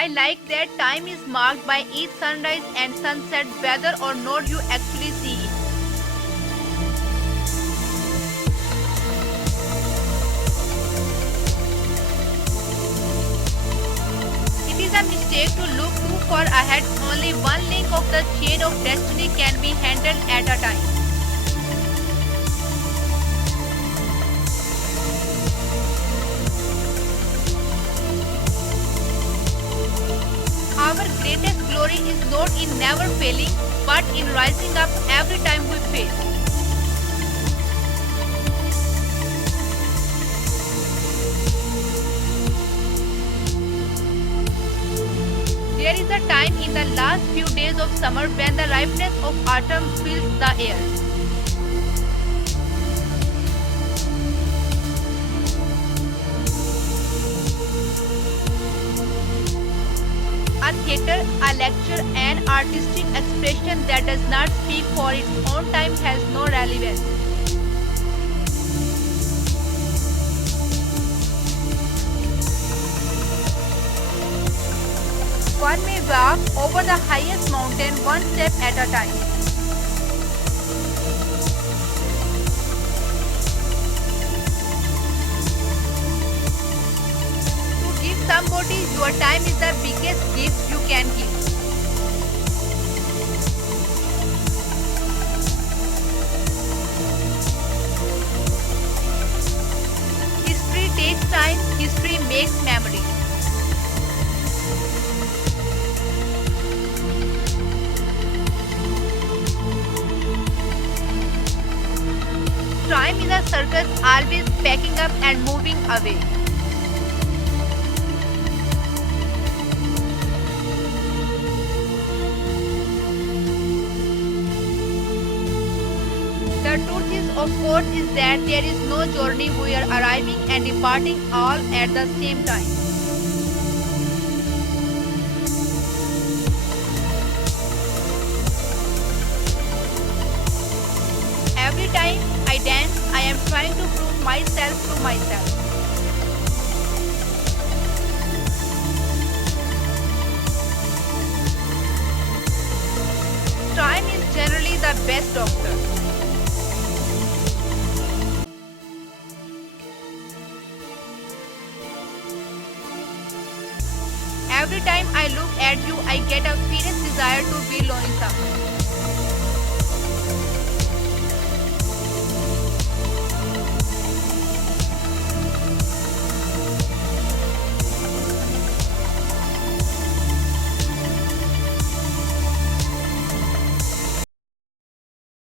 I like that time is marked by each sunrise and sunset, whether or not you actually see it. It is a mistake to look too far ahead. Only one link of the chain of destiny can be handled at a time. Our greatest glory is not in never failing, but in rising up every time we fail. There is a time in the last few days of summer when the ripeness of autumn fills the air. A theatre, a lecture, an artistic expression that does not speak for its own time has no relevance. One may walk over the highest mountain one step at a time. To give somebody your time is the biggest gift you can give. History takes time, history makes memories. Time is a circus, always packing up and moving away. The truth is, of course, is that there is no journey we are arriving and departing all at the same time. Every time I dance, I am trying to prove myself to myself. Time is generally the best doctor. Every time I look at you, I get a fierce desire to be lonesome.